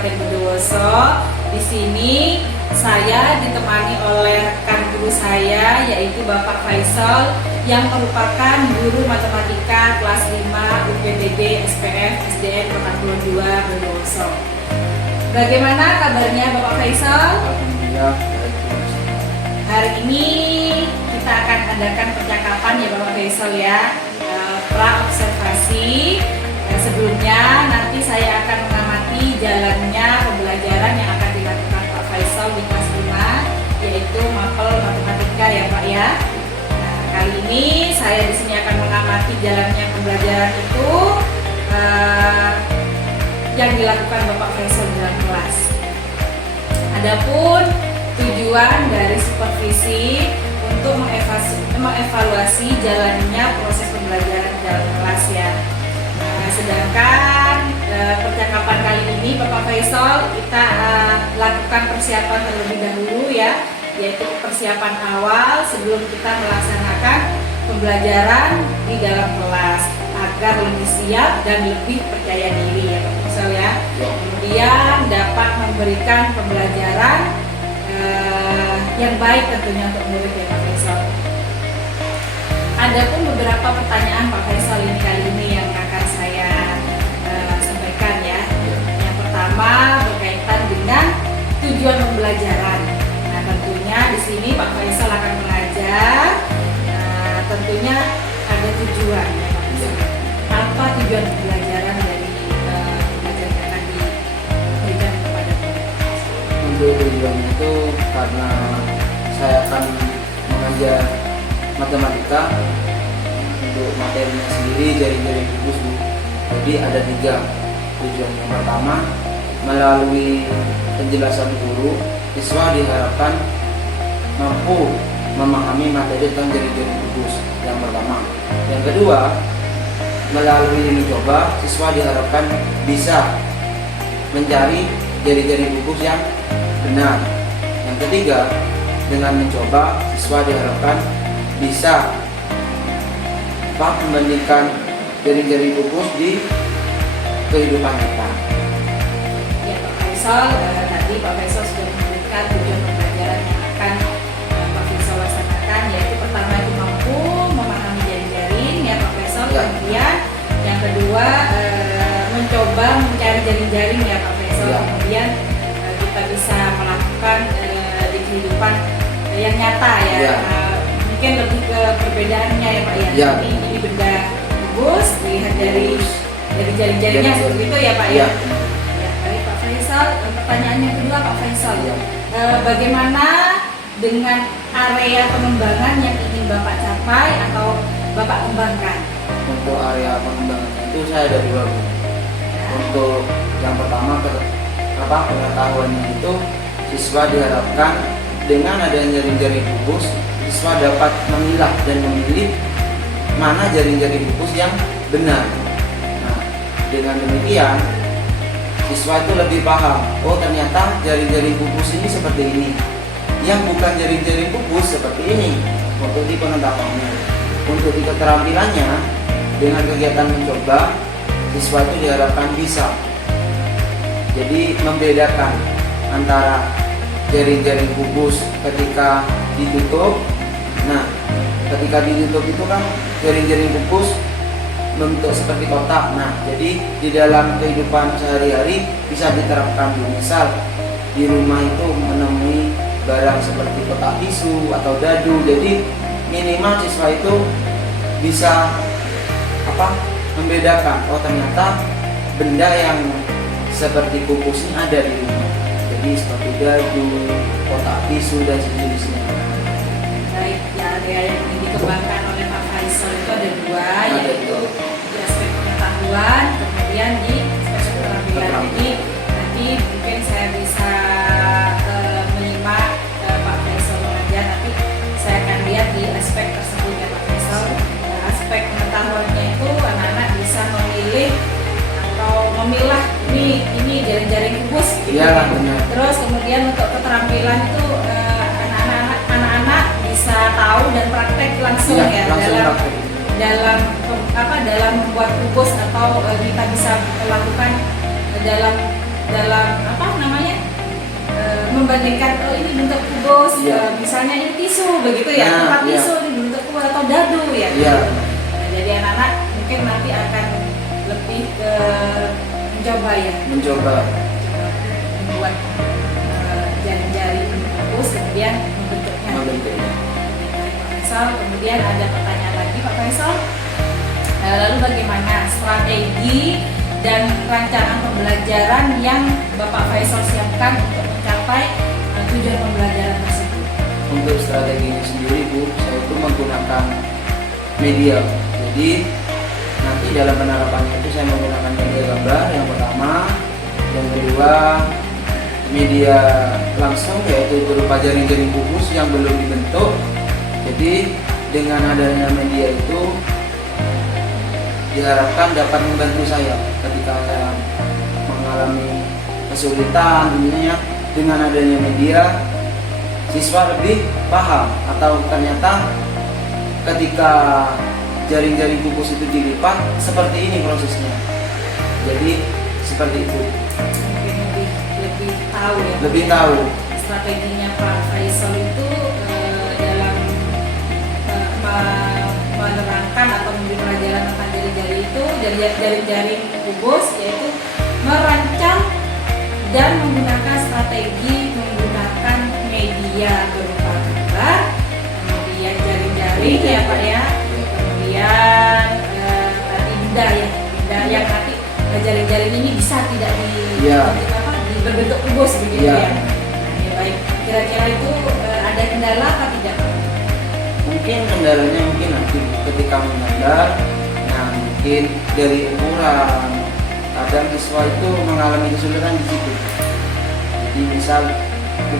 Kabupaten Bondowoso. Di sini saya ditemani oleh rekan guru saya yaitu Bapak Faisal yang merupakan guru matematika kelas 5 UPTB SPF SDN Kota Kulon II Bondowoso. Bagaimana kabarnya Bapak Faisal? Alhamdulillah. Hari ini kita akan adakan percakapan ya Bapak Faisal ya, pra observasi. Sebelumnya nanti saya akan mengamati jalannya pembelajaran yang akan dilakukan Pak Faisal di kelas 5, yaitu mapel matematika ya Pak ya. Nah, kali ini saya di sini akan mengamati jalannya pembelajaran itu yang dilakukan Bapak Faisal di dalam kelas. Adapun tujuan dari supervisi untuk mengevaluasi jalannya proses pembelajaran di dalam kelas ya. Sedangkan percakapan kali ini Bapak Faisal kita lakukan persiapan terlebih dahulu ya, yaitu persiapan awal sebelum kita melaksanakan pembelajaran di dalam kelas agar lebih siap dan lebih percaya diri ya Bapak Faisal ya. Kemudian dapat memberikan pembelajaran yang baik tentunya untuk murid ya Pak Faisal. Adapun beberapa pertanyaan Pak Faisal ini kali ini yang akan saya sampaikan ya. Yang pertama berkaitan dengan tujuan pembelajaran. Nah tentunya di sini Pak Faisal akan mengajar. Tentunya ada tujuan ya Pak Faisal. Apa tujuan pembelajaran dari pembelajaran yang akan diberikan kepada murid? Untuk tujuannya itu karena saya akan mengajar matematika untuk materinya sendiri dari buku. Jadi ada 3 tujuan. Yang pertama, melalui penjelasan guru, siswa diharapkan mampu memahami materi tentang jari-jari buku. Yang pertama. Yang kedua, melalui mencoba, siswa diharapkan bisa mencari jari-jari buku yang benar. Yang ketiga, dengan mencoba, siswa diharapkan bisa membandingkan jari-jari buku di kehidupan nyata. Ya Pak Faisal, tadi Pak Faisal sudah memberikan tujuan pembelajaran yang akan Pak Faisal laksanakan, yaitu pertama itu mampu memahami jaring-jaring ya Pak Faisal. Ya. Kemudian yang kedua mencoba mencari jaring-jaring ya Pak Faisal. Ya. Kemudian kita bisa melakukan di kehidupan yang nyata ya. Ya. Mungkin lebih ke perbedaannya ya Pak ya. Ya. Ini benda bagus dilihat dari jaring-jaringnya seperti itu ya Pak ya. Ya. Ya, baik Pak Faisal. Pertanyaan yang kedua Pak Faisal, Ya. Bagaimana dengan area pengembangan yang ingin Bapak capai atau Bapak kembangkan? Untuk area pengembangan itu saya ada 2. Untuk yang pertama pengetahuannya itu siswa diharapkan dengan adanya jari-jari buku, siswa dapat memilah dan memilih mana jari-jari buku yang benar. Nah, dengan demikian siswa itu lebih paham, oh ternyata jari-jari buku ini seperti ini, yang bukan jari-jari buku seperti ini. Untuk di pengetahuannya, untuk di keterampilannya, dengan kegiatan mencoba, siswa itu diharapkan bisa jadi membedakan antara jaring-jaring bubus ketika ditutup. Nah, ketika ditutup itu kan jaring-jaring bubus bentuk seperti kotak. Nah, jadi di dalam kehidupan sehari-hari bisa diterapkan. Misal di rumah itu menemui barang seperti kotak tisu atau dadu. Jadi minimal siswa itu bisa membedakan, oh ternyata benda yang seperti kukus ini ada di rumah. Jadi seperti dadu, kotak tisu dan sejenisnya. Baik, ya area yang ingin dikembangkan oleh Pak Faisal itu ada 2, yaitu di aspek pengetahuan, kemudian di aspek keterampilan. Jadi nanti mungkin saya bisa menyimak Pak Faisal mengajar, nanti saya akan lihat di aspek tersebut ya Pak Faisal. Aspek pengetahuannya itu anak-anak bisa memilih atau memilah ini jaring-jaring kubus gitu. Iya, benar. Terus kemudian untuk keterampilan itu anak-anak bisa tahu dan praktek langsung ya dalam membuat kubus atau kita bisa melakukan dalam dalam apa namanya membandingkan ini bentuk kubus, Iya. misalnya ini tisu begitu ya, Nah, tempat iya. tisu ini bentuk kubus atau dadu ya. Iya. Nah, jadi anak-anak mungkin nanti akan lebih ke mencoba ya, Mencoba. membuat jari-jari kubus kemudian membentuknya. Membentuknya. Pak Faisal, kemudian ada pertanyaan lagi Pak Faisal. Lalu bagaimana strategi dan rancangan pembelajaran yang Bapak Faisal siapkan untuk mencapai tujuan pembelajaran tersebut? Untuk strateginya sendiri Bu, saya itu menggunakan media. Jadi nanti dalam penerapannya itu saya menggunakan media gambar yang pertama, yang kedua media langsung yaitu berupa jaring-jaring kubus yang belum dibentuk. Jadi dengan adanya media itu diharapkan dapat membantu saya ketika saya mengalami kesulitan. Tentunya dengan adanya media siswa lebih paham, atau ternyata ketika jaring-jaring kubus itu dilipat seperti ini prosesnya. Jadi seperti itu. Mungkin lebih tahu ya. Lebih tahu. Strateginya Pak Faisal itu dalam menerangkan atau memberi pelajaran tentang jari-jari itu, jaring-jaring kubus, yaitu merancang dan menggunakan strategi menggunakan media berupa gambar, kemudian jaring-jaring ya Pak ya, kemudian tadi benda ya, benda yang nanti jaring-jaring ini bisa tidak berbentuk kubus begitu Ya. ya. Nah, ya baik, kira-kira itu ada kendala apa tidak? Mungkin kendalanya mungkin nanti ketika menggambar, nah mungkin dari ukuran, kadang siswa itu mengalami kesulitan di situ. Jadi misal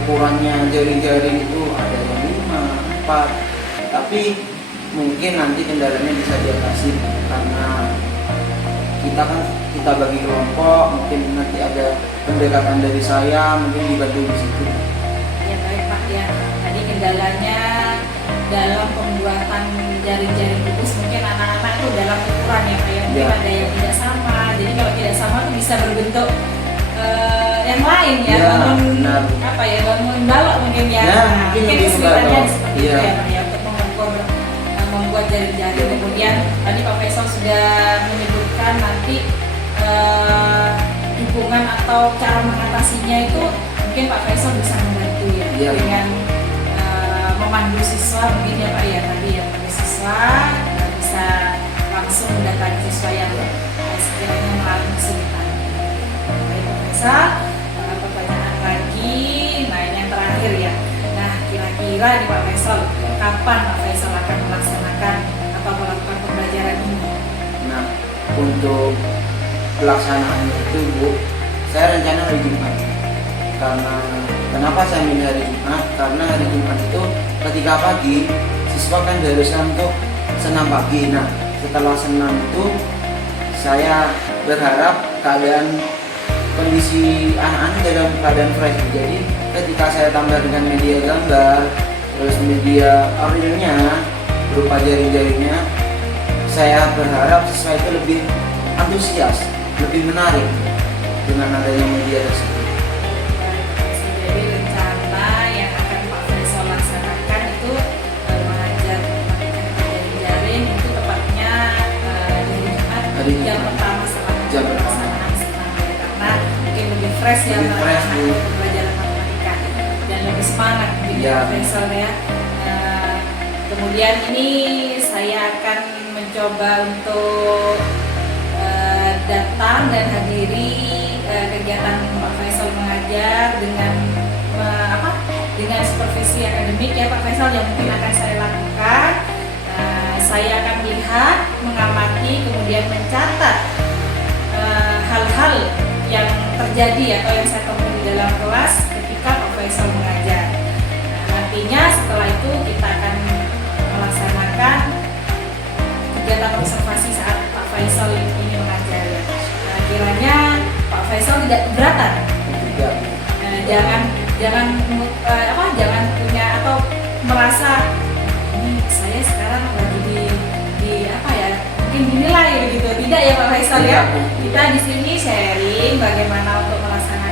ukurannya jaring-jaring itu ada yang 5, 4, tapi mungkin nanti kendalanya bisa diatasi karena kita bagi kelompok, mungkin nanti ada pendekatan dari saya, mungkin dibantu di situ. Ya baik Pak ya, tadi kendalanya dalam pembuatan jaring-jaring kubus mungkin anak-anak itu dalam ukuran ya Pak ya, mungkin Ya. ada yang tidak sama. Jadi kalau tidak sama itu bisa berbentuk yang lain ya, Ya, bangun benar. apa ya, bangun balok mungkin ya. Ya, Nah, mungkin mungkin lebih kesulitannya balok. seperti Iya. itu ya Pak ya, untuk mengukur membuat jaring-jaring. Kemudian tadi Pak Faisal sudah menyebutkan nanti dukungan atau cara mengatasinya itu mungkin Pak Faisal bisa membantu ya, Iya. dengan memandu siswa mungkin ya Pak ya, tadi ya memandu siswa bisa langsung mendatangi siswa yang sekiranya mengalami kesulitan. Baik Pak Faisal, pertanyaan lagi, nah ini yang terakhir ya. Nah kira-kira nih Pak Faisal, kapan Pak Faisal akan melaksanakan atau melakukan pembelajaran ini? Nah, untuk pelaksanaannya itu Bu, saya rencana hari Jumat. Karena kenapa saya milih hari Jumat? Karena hari Jumat itu ketika pagi siswa kan diharuskan untuk senam pagi. Nah, setelah senam itu saya berharap kondisi anak-anak dalam keadaan fresh. Jadi ketika saya tambah dengan media gambar, terus media realnya berupa jaring-jaringnya, saya berharap siswa itu lebih antusias, lebih menarik dengan adanya media tersebut. Jadi rencana yang akan Pak Faisal laksanakan itu mengajar matematika jaring itu tepatnya hari Jumat, Hari jam Jumat. pertama setelah Jam pertama. pelaksanaan senam ya, karena mungkin lebih fresh ya Lebih fresh, anak-anak Bu. untuk belajar matematika dan lebih semangat mungkin Ya. Pak Faisal ya. Kemudian ini saya akan mencoba untuk datang dan hadiri kegiatan Pak Faisal mengajar dengan dengan supervisi akademik ya Pak Faisal yang mungkin akan saya lakukan. Saya akan melihat, mengamati, kemudian mencatat hal-hal yang terjadi atau yang saya temui di dalam kelas ketika Pak Faisal mengajar. Nantinya setelah itu kita akan melaksanakan kegiatan observasi saat Pak Faisal ini mengajar ya. Kiranya Pak Faisal tidak keberatan. Tidak. Jangan punya atau merasa ini saya sekarang lagi di apa ya, mungkin dinilai begitu. Tidak ya Pak Faisal ya. Tidak. Kita di sini sharing bagaimana untuk melaksanakan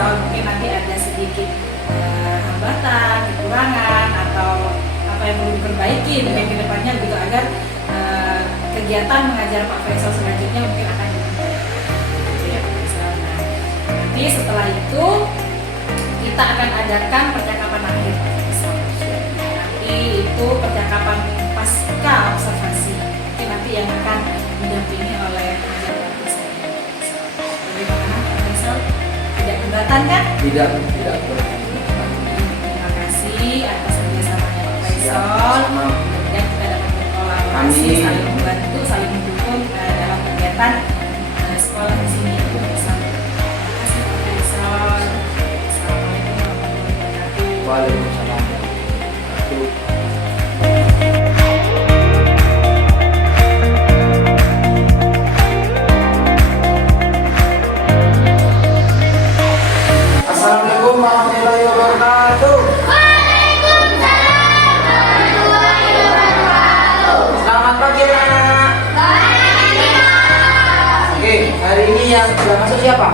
misal mungkin nanti ada sedikit hambatan, kekurangan atau apa yang perlu diperbaiki mungkin ke depannya begitu agar kegiatan mengajar Pak Faisal selanjutnya mungkin akan lebih baik. Gitu ya Pak Faisal. Nah, nanti setelah itu kita akan adakan percakapan akhir Pak Faisal. Nanti itu percakapan pasca observasi. Mungkin nanti yang akan didampingi oleh pengajar praktik saya. Bagaimana Pak Faisal? Tidak keberatan kan? Tidak. Terima kasih atas kerjasamanya Pak Faisal. Dan kita dapat berkolaborasi, saling membantu, saling mendukung dalam kegiatan sekolah di sini. Terima kasih Pak Faisal. Assalamualaikum warahmatullahi wabarakatuh. Waalaikumsalam warahmatullahi wabarakatuh. Assalamualaikum warahmatullahi wabarakatuh. Selamat pagi anak-anak. Oke, hari ini yang sudah masuk siapa?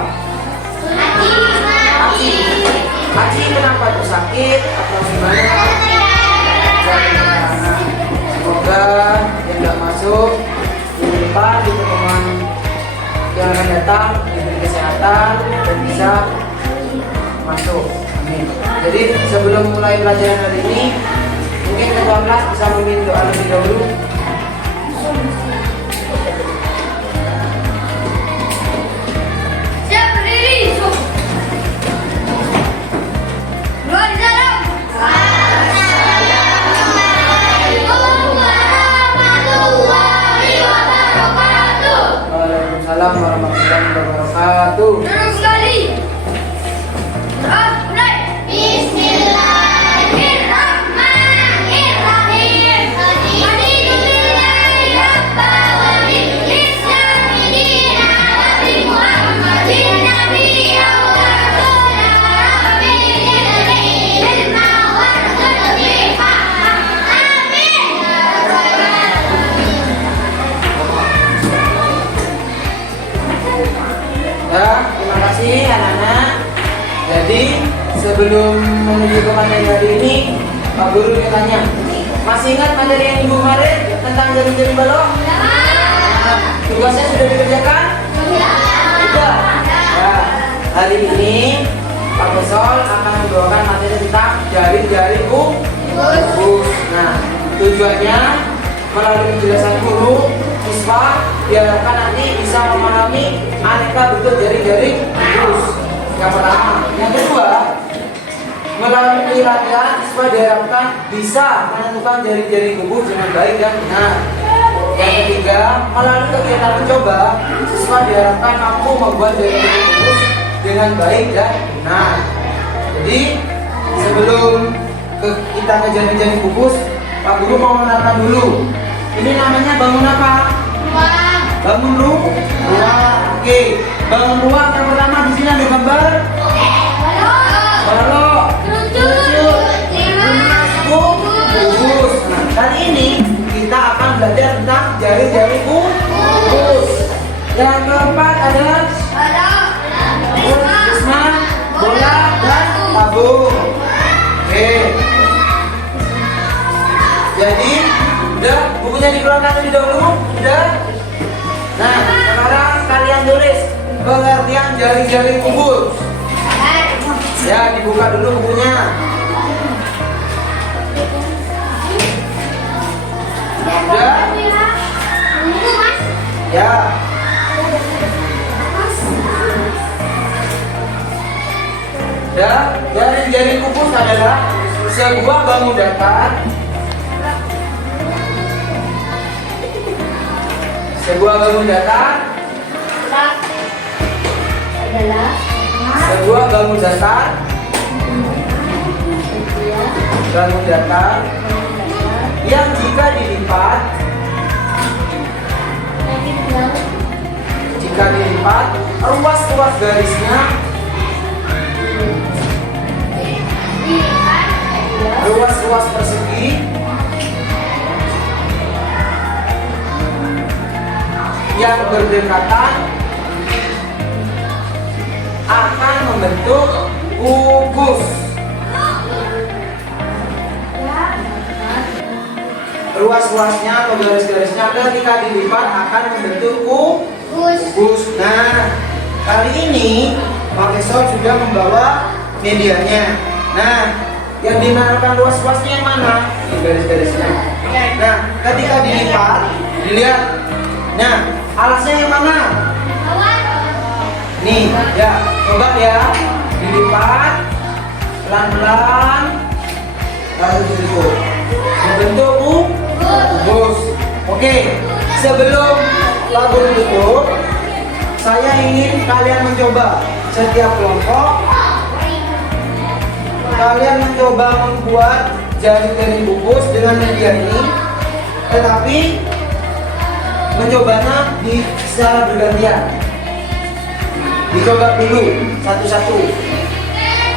Aci kenapa tuh sakit atau gimana? Nah, semoga yang nggak masuk minggu depan di pertemuan yang akan datang diberi kesehatan dan bisa masuk. Amin. Jadi sebelum mulai pelajaran hari ini, mungkin ketua kelas bisa memimpin doa lebih dahulu. Siap berdiri. Luar dalam. Assalamualaikum warahmatullahi wabarakatuh. Waalaikumsalam warahmatullahi wabarakatuh. Duduk sekali. Mulai. Bismillahirrahmanirrahim. Alhamdulillahi rabbil alamin. Bismillahirrahmanirrahim. Muhammadin nabiyyi wa Ya, terima kasih anak-anak. Jadi sebelum menuju ke materi hari ini, Pak Guru ingin tanya, masih ingat materi yang Ibu kemarin tentang jari-jari balok? Nah, tugasnya sudah dikerjakan? Sudah. Ya, hari ini Pak Besol akan membawakan materi tentang jari-jari kubus. Nah, tujuannya melalui penjelasan guru, siswa diharapkan nanti bisa memahami aneka bentuk jari-jari kubus. Yang pertama, yang kedua, melalui latihan siswa diharapkan bisa menentukan jari-jari kubus dengan baik dan benar. Yang ketiga, melalui kegiatan mencoba, siswa diharapkan mampu membuat jari-jari kubus dengan baik dan benar. Jadi sebelum kita ke jari-jari kubus, Pak Guru mau mengenalkan dulu. Ini namanya bangun apa? Bangun ruang. Oke, bangun ruang yang pertama di sini ada gambar. Balok, kerucut, kubus. Nah, kali ini kita akan belajar tentang jari-jari kubus. Yang keempat ada prisma, bola, dan tabung. Oke. Jadi, udah bukunya dikeluarkan lebih dahulu, udah. Nah, sekarang kalian tulis pengertian jari-jari kubus. Ya, dibuka dulu bukunya. Udah? Ya. Ya, jari-jari kubus adalah sebuah bangun datar. Sebuah bangun datar. Sebuah bangun datar. Bangun datar yang jika dilipat ruas-ruas garisnya ruas-ruas persegi yang berdekatan akan membentuk kubus. Ruas-ruasnya atau garis-garisnya ketika dilipat akan membentuk kubus. Nah, kali ini Pak Esau sudah membawa medianya. Nah, yang dinamakan ruas-ruasnya yang mana? Ini garis-garisnya. Nah, ketika dilipat, dilihat. Nah, alasnya yang mana? Nih, ya, coba ya, dilipat pelan-pelan, lalu ditutup, membentuk kubus. Oke, sebelum lagu ditutup, saya ingin kalian mencoba setiap kelompok. Kalian mencoba membuat jaring kubus dengan media ini, tetapi mencobanya secara bergantian. Dicoba dulu satu-satu,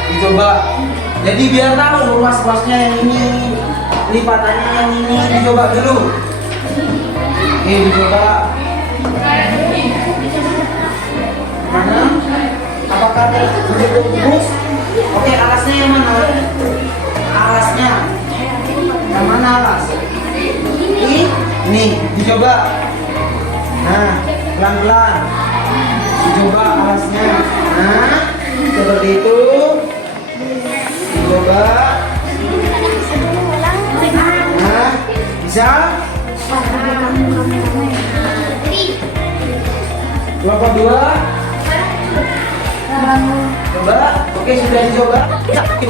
dicoba. Jadi biar tahu ruas-ruasnya yang ini, lipatannya yang ini, dicoba dulu. Oke, dicoba. Mana? Apakah terbentuk kubus? Oke, alasnya yang mana? Alasnya yang mana alas? Ini, dicoba. Nah, pelan-pelan dicoba alasnya. Nah, seperti itu. Dicoba. Nah, bisa? Kelompok 2. Coba. Oke, sudah dicoba. Jangan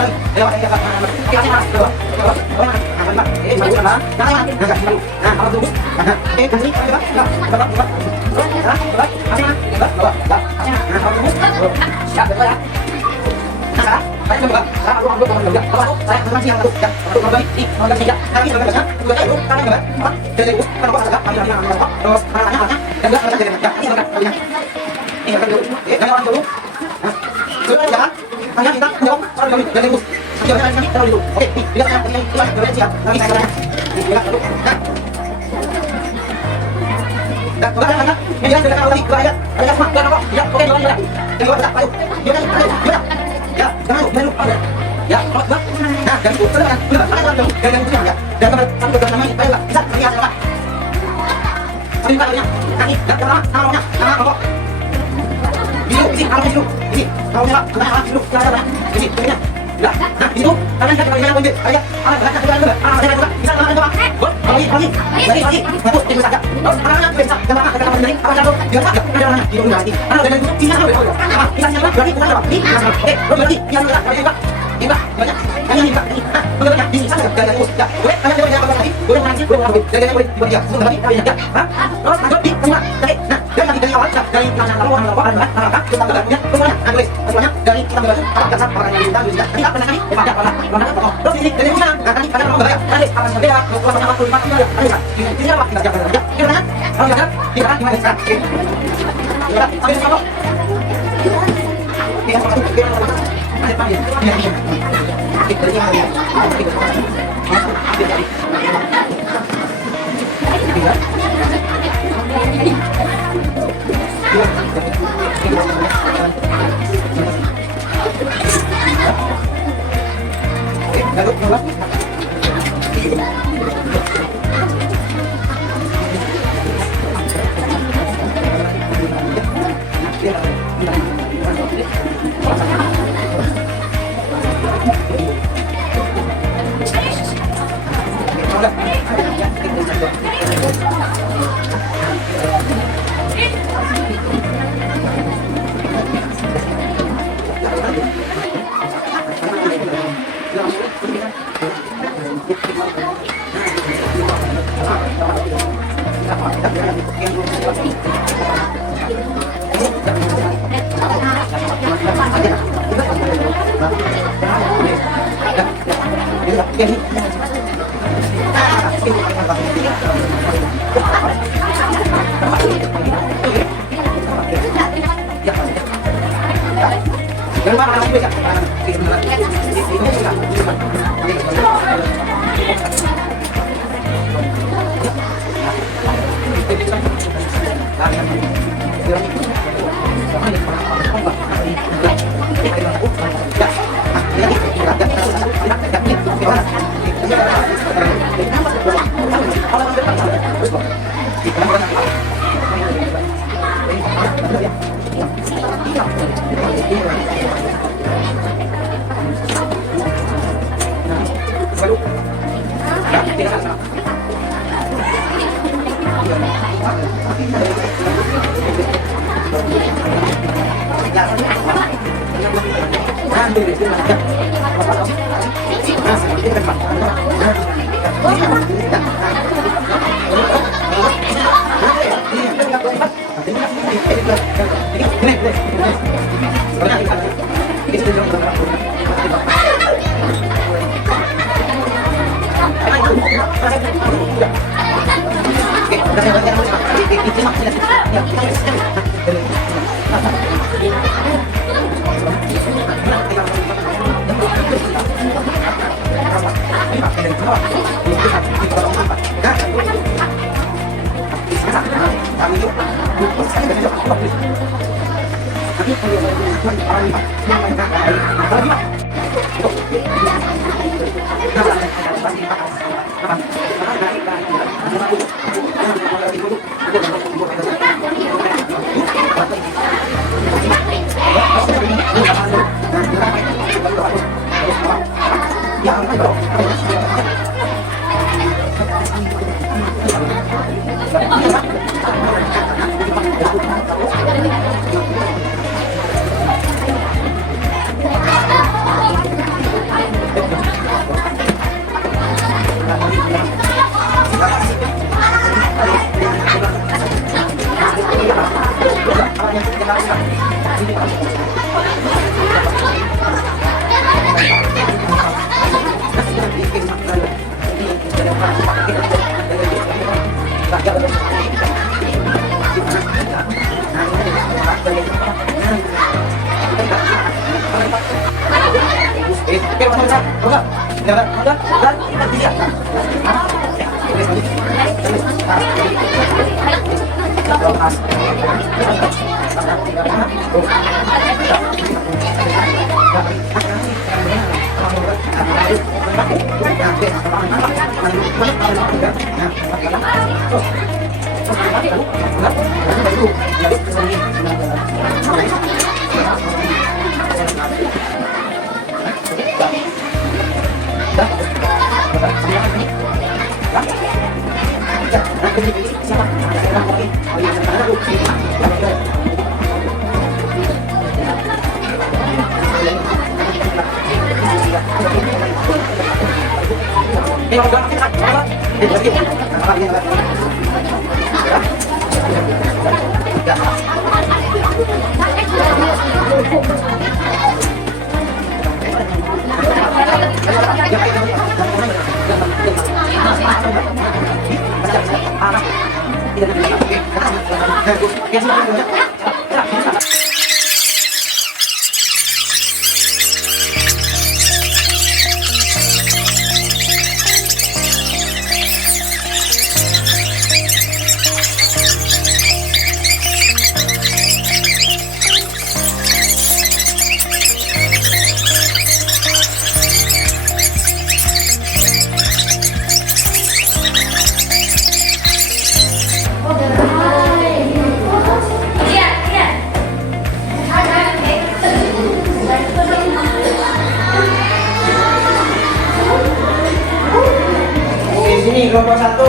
Sini kelompok 1.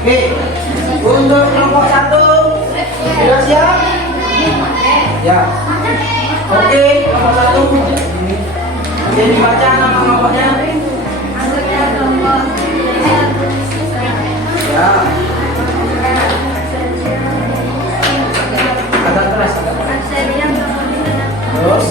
Oke, untuk kelompok 1 sudah siap? Ya. Oke, kelompok 1. Jadi baca nama kelompoknya. Ya. Kata keras. Terus.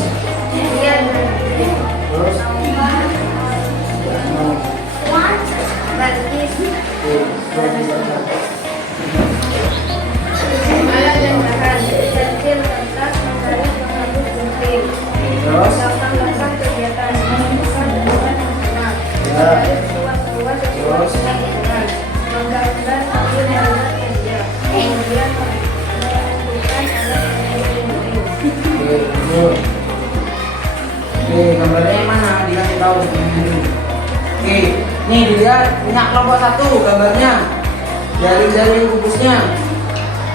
Oke, gambarnya mana? Dikasih tahu. Oke, nih dilihat punya kelompok 1 gambarnya. jari-jari gugusnya.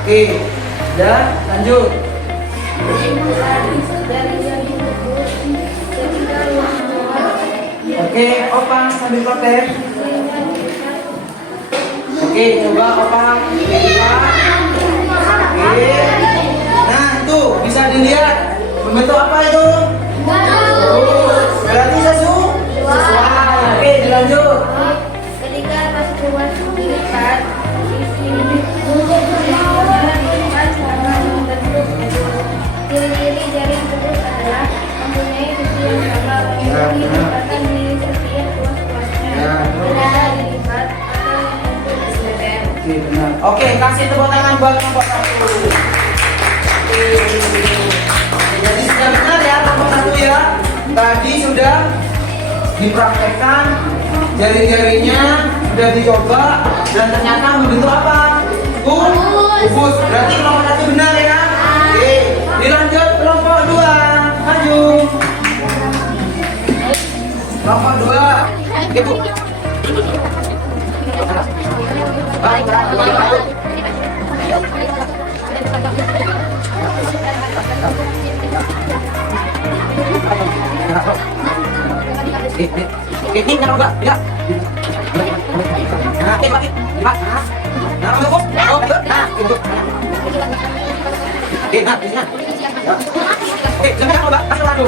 Oke, udah lanjut. Oke, Opang sambil protes. Oke, coba Opang lihat. Oke. Nah, itu bisa dilihat membentuk apa itu? Berarti sesuai. Oke, dilanjut. Ketika tas buat dilipat, sisi dilipat sama membentuk ciri-ciri jaring kubus adalah mempunyai sisi yang sama, memiliki lipatan di setiap ruas-ruasnya, tidak dilipat atau membentuk diseret. Oke, benar. Oke, kasih tepuk tangan buat kelompok 1. Oke. Jadi sudah benar ya kelompok 1 ya. Tadi sudah dipraktekkan, jari-jarinya sudah dicoba dan ternyata membentuk apa? Kubus. Berarti kelompok 1 benar ya. Oke, dilanjut kelompok 2. Maju. Kelompok 2. Oke, Bu. Ini kenapa enggak? Ya. Nah, oke, lagi. Nah, cukup. Oh, nah, cukup. Oke, nah, di sini. Ya. Oke, jangan coba kasih lagu.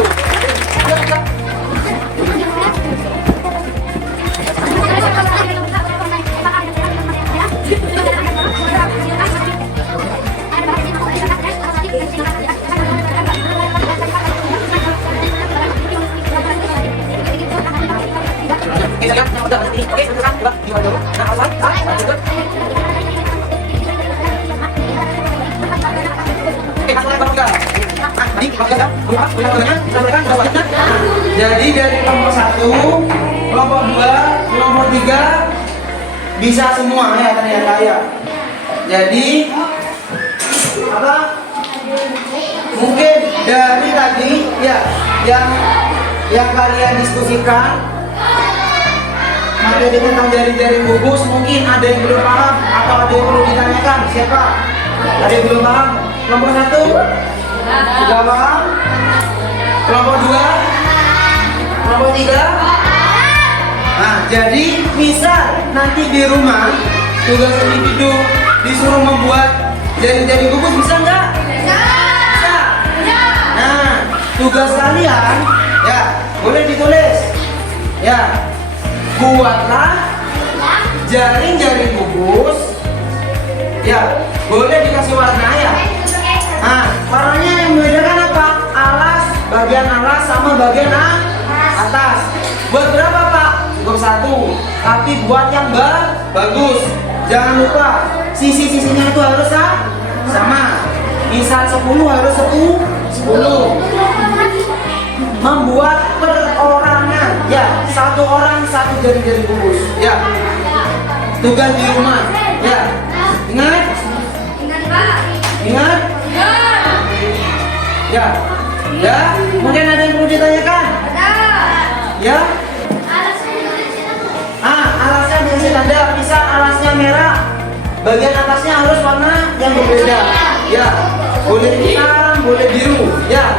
Jadi dari kelompok 1, kelompok 2, kelompok 3 bisa semua ya ternyata ya. Jadi apa? Mungkin dari tadi ya yang kalian diskusikan materi tentang jari-jari gugus, mungkin ada yang belum paham atau ada yang perlu ditanyakan. Siapa? Ada yang belum paham? Kelompok 1 sudah paham? Kelompok 2? Kelompok 3? Nah, jadi misal nanti di rumah tugas individu disuruh membuat jari-jari gugus, bisa nggak? Bisa. Nah, tugas kalian ya boleh ditulis ya, buatlah jaring-jaring gugus ya, boleh dikasih warna ya. Nah, warnanya yang membedakan apa? Alas, bagian alas sama bagian atas. Buat berapa Pak? Cukup 1, tapi buat yang bagus. Jangan lupa sisi-sisinya itu harus sama. Misal 10 harus 10. Membuat perorangan ya, 1 orang 1 jari-jari gugus ya. Tugas di rumah ya. Ingat? Ingat? Ya. Ya, mungkin ada yang perlu ditanyakan? Ya? Alasnya dikasih tanda, misal alasnya merah, bagian atasnya harus warna yang berbeda. Ya, boleh hitam, boleh biru. Ya.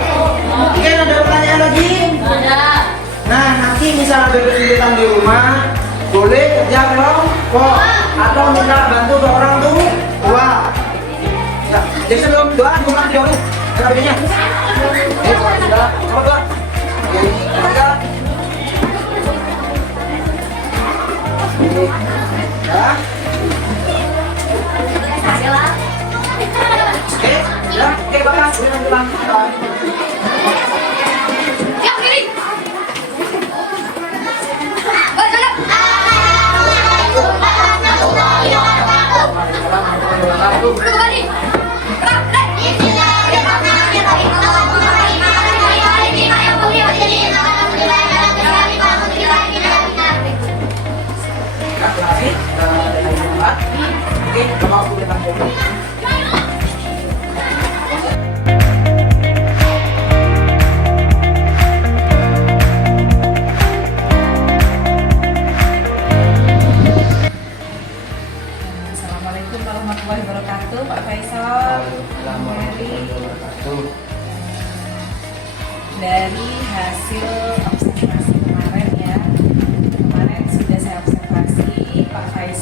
Mungkin ada pertanyaan lagi? Ada. Nah, nanti misal ada kesulitan di rumah, boleh kerja kelompok atau minta bantu ke orang tua. Ya, jadi sebelum doa, bukan dulu. Ada videonya. Sudah, sama doa. Ya. Oke, Bapak, sudah pulang. Oke, Bapak, sudah pulang.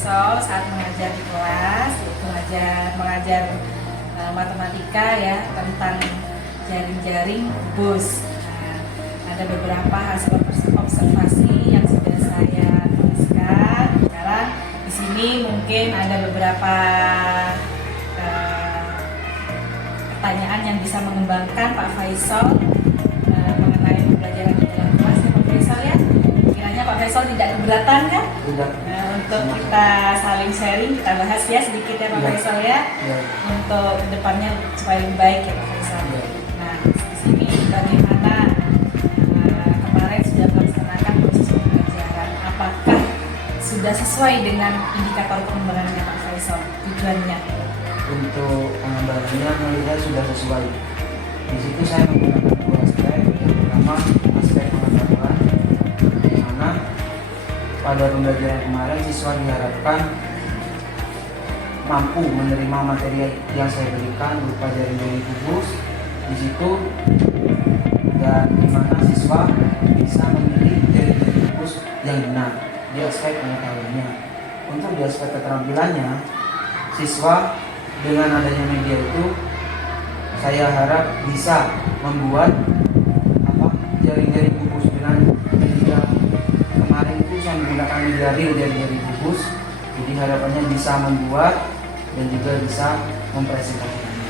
Faisal saat mengajar di kelas, yaitu mengajar matematika ya tentang jaring-jaring bus. Nah, ada beberapa hasil observasi yang sudah saya tuliskan. Sekarang di sini mungkin ada beberapa pertanyaan yang bisa mengembangkan Pak Faisal mengenai pembelajaran di dalam kelas ya Pak Faisal ya. Kiranya Pak Faisal tidak keberatan kan? Tidak. Untuk kita saling sharing, kita bahas ya sedikit ya Pak Faisal ya. Ya. Untuk kedepannya supaya lebih baik ya Pak Faisal. Ya. Nah di sini bagaimana kemarin sudah melaksanakan proses pembelajaran, apakah sudah sesuai dengan indikator pengembangannya Pak Faisal tujuannya? Untuk pengembangannya menurut saya sudah sesuai. Di situ saya menggunakan dua aspek. Yang pertama aspek pengetahuan, di mana pada pembelajaran kemarin siswa diharapkan mampu menerima materi yang saya berikan berupa jaring-jaring kubus di situ, dan di mana siswa bisa memilih jaring-jaring kubus yang benar di aspek pengetahuannya. Untuk di aspek keterampilannya, siswa dengan adanya media itu saya harap bisa membuat jaring-jaring kubus dengan media. Kemarin itu saya menggunakan media real jaring-jaring kubus, jadi harapannya bisa membuat dan juga bisa mempresentasikannya.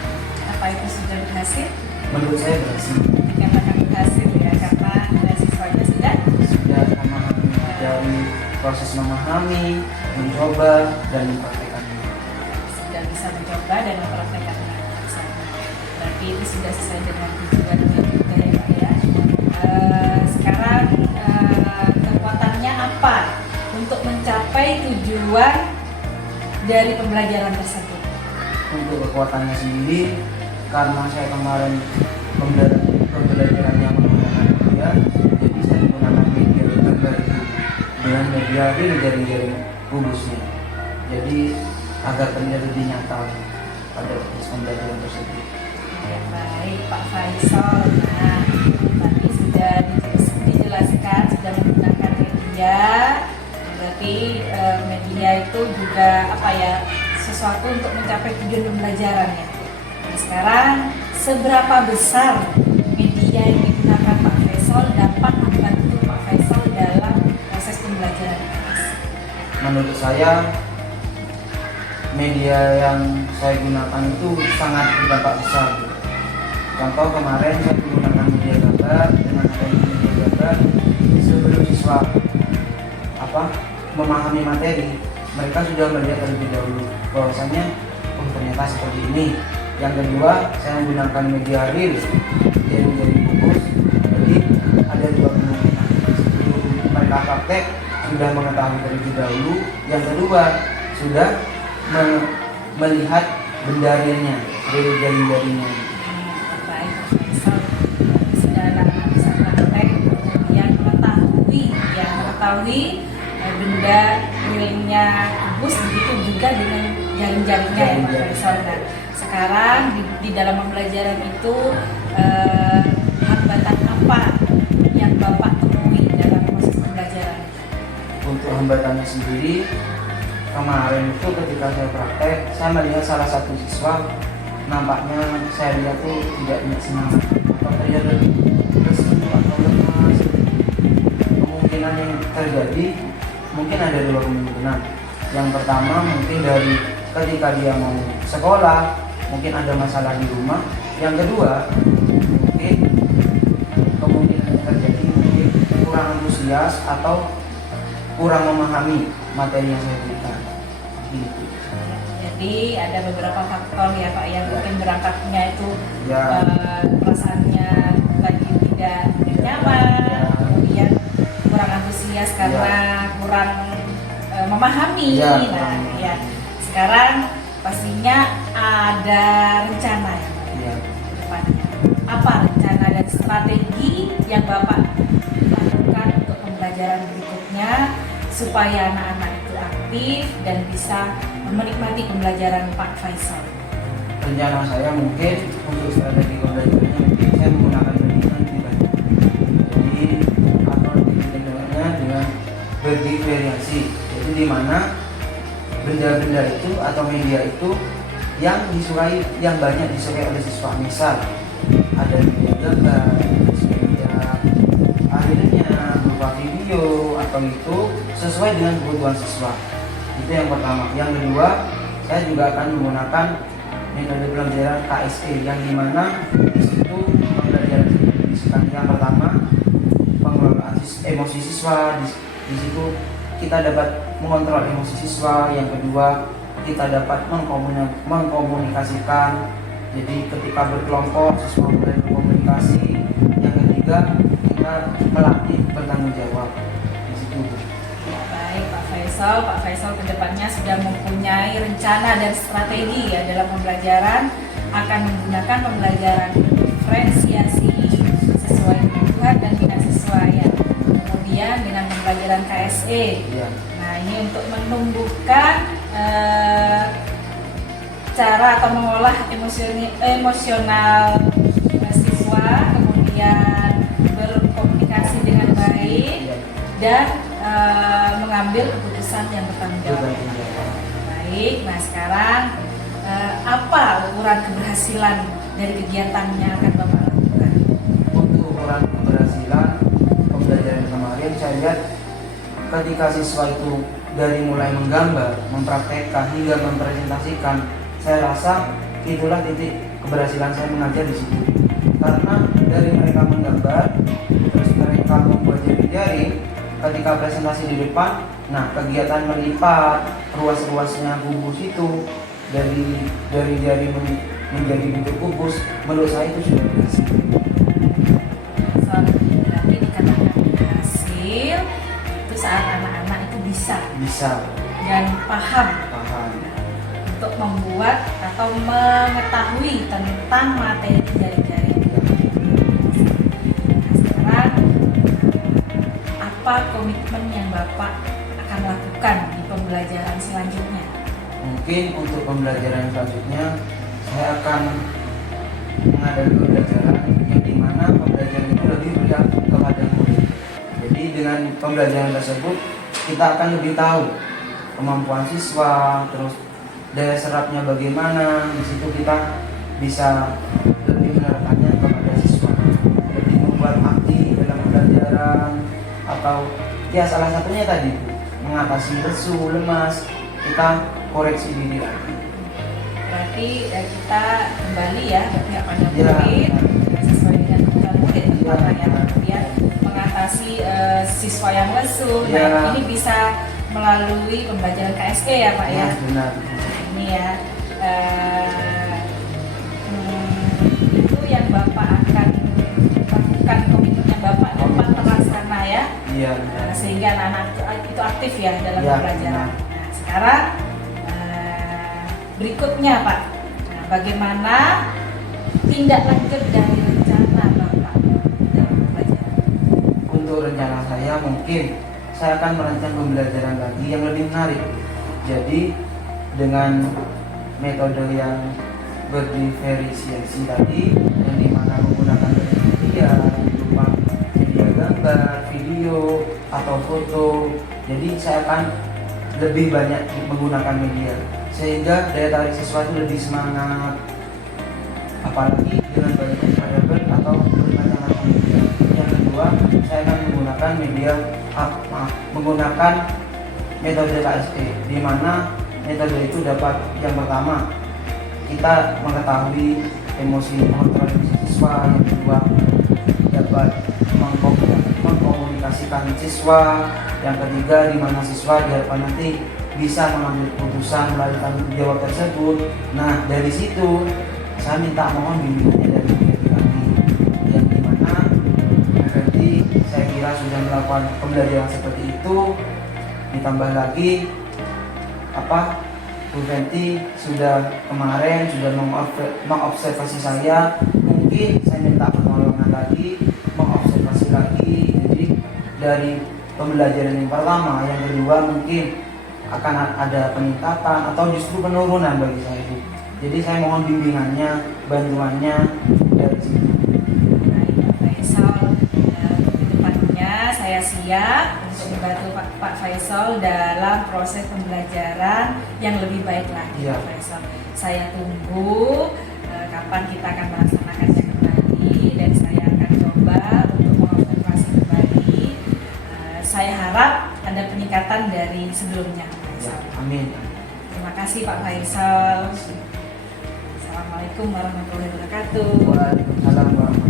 Apa itu sudah berhasil? Menurut saya berhasil. Dikatakan berhasil ya karena siswanya sudah memahami dari proses memahami, mencoba dan mempraktekannya. Sudah bisa mencoba dan mempraktekannya. Berarti itu sudah sesuai dengan tujuan juga ya Pak ya. Sekarang kekuatannya apa untuk mencapai tujuan dari pembelajaran tersebut? Untuk kekuatannya sendiri, karena saya kemarin pembelajarannya menggunakan media, jadi saya menggunakan media gambar itu dengan media real jaring-jaring kubusnya. Jadi agar terlihat lebih nyata pada proses pembelajaran tersebut. Ya, baik Pak Faisal. Nah, tadi sudah dijelaskan sudah menggunakan media. Berarti media itu juga sesuatu untuk mencapai tujuan pembelajaran ya. Nah, sekarang seberapa besar media yang digunakan Pak Faisal dapat membantu Pak Faisal dalam proses pembelajaran kelas? Menurut saya media yang saya gunakan itu sangat berdampak besar. Contoh kemarin saya menggunakan media gambar, dengan adanya media gambar sebelum siswa memahami materi, mereka sudah melihat terlebih dahulu bahwasanya ternyata seperti ini. Yang kedua, saya menggunakan media real jaring-jaring kubus, jadi ada dua kemungkinan. Sebelum mereka praktek sudah mengetahui terlebih dahulu, yang kedua sudah melihat benda realnya dari jaring-jaringnya. Baik, Faisal sudah bisa praktek kemudian mengetahui benda realnya kubus, begitu juga dengan jaring-jaringnya ya Pak Faisal. Nah, sekarang di dalam pembelajaran itu hambatan apa yang Bapak temui dalam proses pembelajaran? Untuk hambatannya sendiri, kemarin itu ketika saya praktek, saya melihat salah satu siswa nampaknya saya lihat tuh tidak semangat atau terlihat lesu atau lemas. Kemungkinan yang terjadi mungkin ada dua kemungkinan. Yang pertama mungkin dari ketika dia mau sekolah, mungkin ada masalah di rumah. Yang kedua mungkin kemungkinan yang terjadi mungkin kurang antusias atau kurang memahami materi yang saya berikan. Gitu. Jadi ada beberapa faktor ya Pak yang mungkin berangkatnya itu Ya. perasaannya lagi tidak nyaman, kemudian kurang antusias karena kurang memahami. Ya. Nah, ya sekarang pastinya ada rencana ya Pak, Iya. ke depannya. Apa rencana dan strategi yang Bapak lakukan untuk pembelajaran berikutnya supaya anak-anak itu aktif dan bisa menikmati pembelajaran Pak Faisal? Rencana saya mungkin untuk strategi pembelajarannya mungkin saya menggunakan pendidikan lebih banyak. Jadi apa pendidikannya dengan bervariasi. Jadi di mana benda-benda itu atau media itu yang disukai, yang banyak disukai oleh siswa. Misal ada media gambar, media akhirnya berupa video atau itu sesuai dengan kebutuhan siswa. Itu yang pertama. Yang kedua, saya juga akan menggunakan metode pembelajaran KSE yang dimana di situ pembelajaran disiplin. Yang pertama, pengelolaan emosi siswa. Di situ kita dapat mengontrol emosi siswa. Yang kedua, kita dapat mengkomunikasikan. Jadi ketika berkelompok siswa mulai berkomunikasi. Yang ketiga, kita melatih bertanggung jawab. Di situ. Baik Pak Faisal, Pak Faisal kedepannya sudah mempunyai rencana dan strategi ya dalam pembelajaran, akan menggunakan pembelajaran diferensiasi sesuai kebutuhan dan minat siswa ya. Kemudian dengan pembelajaran KSE. Iya. Nah ini untuk menumbuhkan cara atau mengolah emosional siswa, kemudian berkomunikasi dengan baik Iya. dan mengambil keputusan yang bertanggung jawab. Baik, nah sekarang apa ukuran keberhasilan dari kegiatan yang akan Bapak lakukan? Untuk ukuran keberhasilan pembelajaran kemarin, saya lihat ketika siswa itu dari mulai menggambar, mempraktekkan hingga mempresentasikan, saya rasa itulah titik keberhasilan saya mengajar di situ. Karena dari mereka menggambar, terus mereka membuat jari-jari, ketika presentasi di depan, nah kegiatan melipat ruas-ruasnya kubus itu dari jari menjadi bentuk kubus, menurut saya itu sudah berhasil. Berarti dikatakan berhasil itu saat anak-anak itu bisa dan paham untuk membuat atau mengetahui tentang materi jari-jari. Nah, sekarang apa komitmen yang Bapak akan lakukan di pembelajaran selanjutnya? Mungkin untuk pembelajaran selanjutnya saya akan mengadakan pembelajaran yang dimana pembelajaran itu lebih berpihak kepada murid. Jadi dengan pembelajaran tersebut kita akan lebih tahu kemampuan siswa, terus daya serapnya bagaimana. Di situ kita bisa lebih menerapkannya kepada siswa, lebih membuat aktif dalam pembelajaran, atau ya salah satunya tadi mengatasi lesu, lemas, kita koreksi diri lagi. Berarti kita kembali ya berpihak pada Ya, murid sesuai dengan kebutuhan murid Ya, ya, kemudian mengatasi siswa yang lesu. Ya. Nah ini bisa melalui pembelajaran KSE ya Pak ya. Benar. Ini ya itu yang Bapak akan lakukan, komitmen yang Bapak dapat terlaksana ya. Iya. Sehingga anak-anak itu aktif ya dalam Ya, pembelajaran. Nah sekarang berikutnya Pak, nah, bagaimana tindak lanjut dari rencana Bapak dalam pembelajaran? Untuk rencana saya mungkin saya akan merancang pembelajaran lagi yang lebih menarik. Jadi dengan metode yang berdiferensiasi tadi, yang dimana menggunakan media berupa media gambar, video, atau foto. Jadi saya akan lebih banyak menggunakan media sehingga daya tarik siswa itu lebih semangat. Apalagi dengan banyak variabel atau bermacam-macam media. Yang kedua, saya akan menggunakan metode KSE, di mana metode itu dapat yang pertama kita mengetahui mengontrol emosi siswa, yang kedua dapat mengkomunikasikan siswa, yang ketiga di mana siswa diharapkan nanti bisa mengambil keputusan melalui tanggung jawab tersebut. Nah dari situ saya minta mohon bimbingannya dari kami, yang dimana nanti saya kira sudah melakukan pembelajaran seperti itu. Ditambah lagi Bu Fenty sudah kemarin sudah mengobservasi saya, mungkin saya minta pertolongan lagi, mengobservasi lagi. Jadi dari pembelajaran yang pertama, yang kedua mungkin akan ada peningkatan atau justru penurunan bagi saya itu. Jadi saya mohon bimbingannya, bantuannya dari sini. Baik Pak Faisal, kedepannya saya siap untuk membantu Pak Pak Faisal dalam proses pembelajaran yang lebih baik lagi. Iya. Pak Faisal, saya tunggu kapan kita akan melaksanakannya kembali, dan saya akan coba untuk mengobservasi kembali. Saya harap ada peningkatan dari sebelumnya, Pak Ya, Faisal. amin. Terima kasih Pak Faisal. Assalamualaikum warahmatullahi wabarakatuh. Waalaikumsalam warahmatullahi